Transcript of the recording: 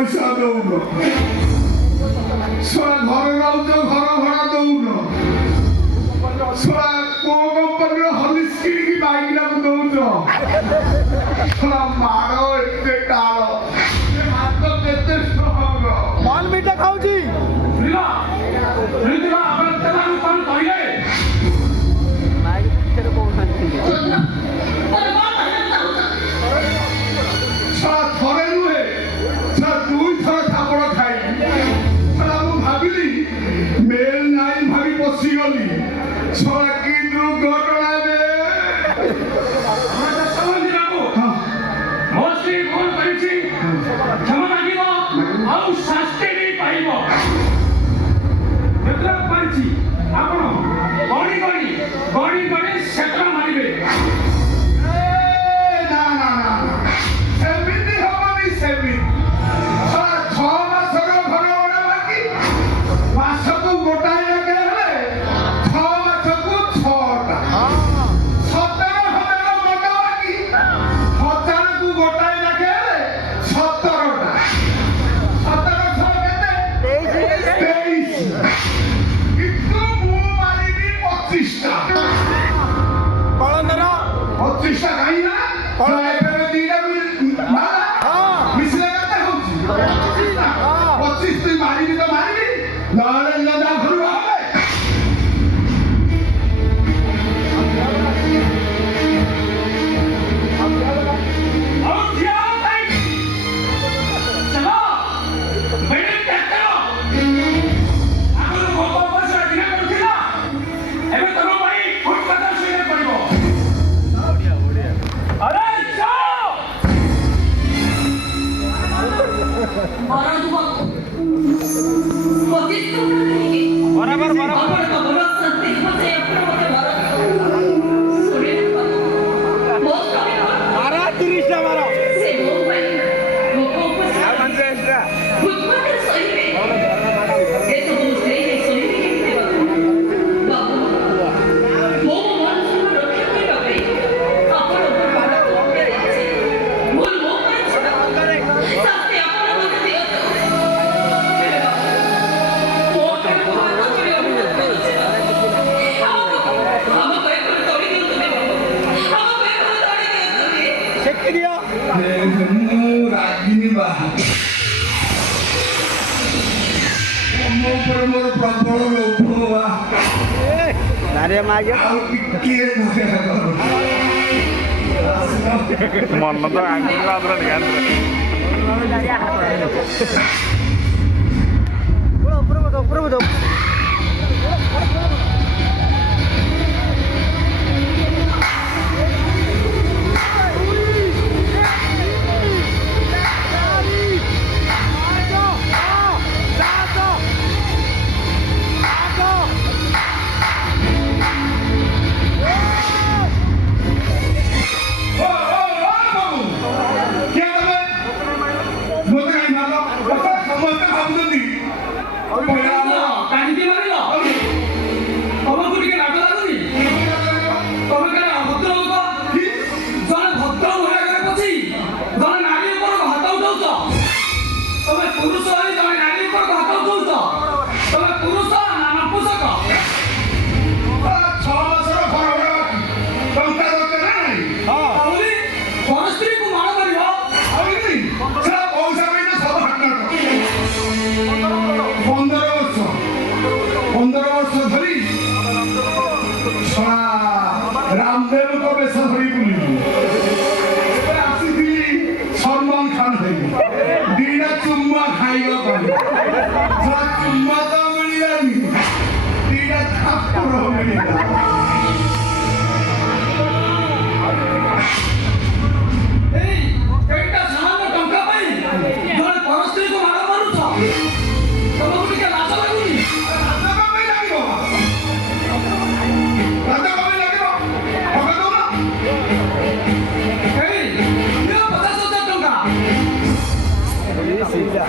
ପଇସା ଦଉନ, ଶଳା ଘରେ ରହୁଛ ଘର ଭଡ଼ା ଦଉନ, ଶଳା କୋଉ କମ୍ପାନୀର ହଲିସ୍ କିଣିକି ବାଇକଟାକୁ ଦଉଛ, ଶଳା ମାଡ଼ ଏତେ ଟାଣ, ହାତ କେତେ ଷ୍ଟ୍ରଙ୍ଗ। କଣ ମିଠା ଖାଉଛି ଶଳା ଥରେ ନୁହେଁ ଶଳା 2 ଥର ଥାପଡ଼ ଖାଇଲି। ଶଳା ମୁଁ ଭାବିଲି ମେଲ୍ ନାଇଁ ଭାବି ପଶିଗଲି, ଶଳା କି ଦୁର୍ଘଟଣା ବେ। ନା ନା ନା ସେମିତି ହବନି, ସେମିତି ଶଳା 6 ମାସର ଘର ଭଡ଼ା ବାକି, ମାସକୁ ଗୋଟାଏ ଲେଖେ ହେଲେ 6 ମାସକୁ 6ଟା, 17,000 ମଣ୍ଡା ବାକି, 1000କୁ ଗୋଟାଏ ଲେଖେ ହେଲେ 17ଟା, 17,000 କେତେ 23। କିନ୍ତୁ ମୁଁ ମାରିବି 25ଟା। 25ଟା କାହିଁକି ନା ଏବେ ଦିଟା ମିଶିଲେ କେତେ ହଉଛି 25। ତୁଇ ମାରିବି ତ ମାରିବି, ନହେଲେ ଯା ଘରୁ ବାହାରେ। बराबर बराबर मारा 30टा मारा ରାଗିନି ବା ମୋ ଉପରେ ମୋର ପ୍ରବଳ ଲୋଭ ବା। ଆଉ ଟିକିଏ ମନ ତ रामदेव को बेस धरी बुली आसी सलमान खान दीटा चुम्मा खाइबा चुम्मा तो मिलानी दीटा थापुर मिला सीधा